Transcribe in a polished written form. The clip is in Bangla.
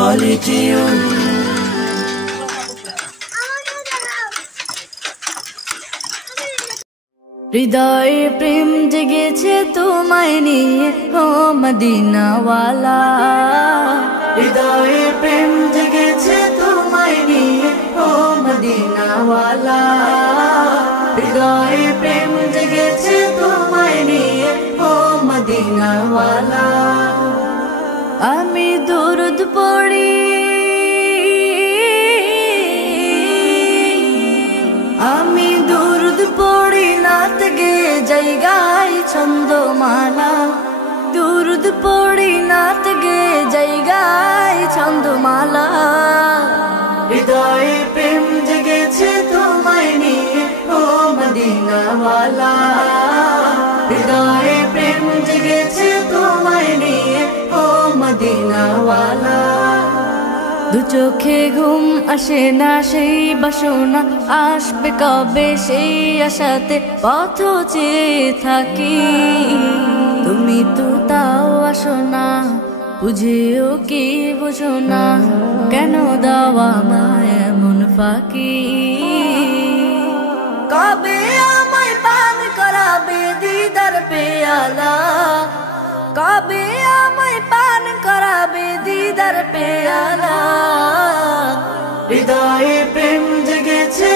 holy tune. হৃদয়ে প্রেম জেগেছে তোমায় নিয়ে ও মদিনাওয়ালা, হৃদয়ে প্রেম জেগেছে তোমায় নিয়ে ও মদিনাওয়ালা, হৃদয়ে প্রেম জেগেছে তোমায় নিয়ে ও মদিনাওয়ালা। আমি দুরুদ পড়ি, আমি দুরুদ পড়ি নাত গে জায়গায় ছন্দমালা, দুরুদ পড়ি নাত গে জায়গায় ছন্দমালা। হৃদয়ে প্রেম জেগেছে তোমায় নিয়ে ও মদিনাওয়ালা, হৃদয়ে প্রেম জেগেছে তোমায় নিয়ে ও মদিনাওয়ালা। দু চোখে ঘুম আসে না সেই বাসনা, আসবে কবে সেই আশাতে পথ চেয়ে থাকি। তুমি তো তাও আসো না, বুঝেও কি বুঝো না, কেন দাও আমায় এমন ফাঁকি। কবে আমায় পান করাবে দিদার পেয়ালা, কবে আমায় পান করাবে দিদার পেয়ালা। হৃদয়ে প্রেম জেগেছে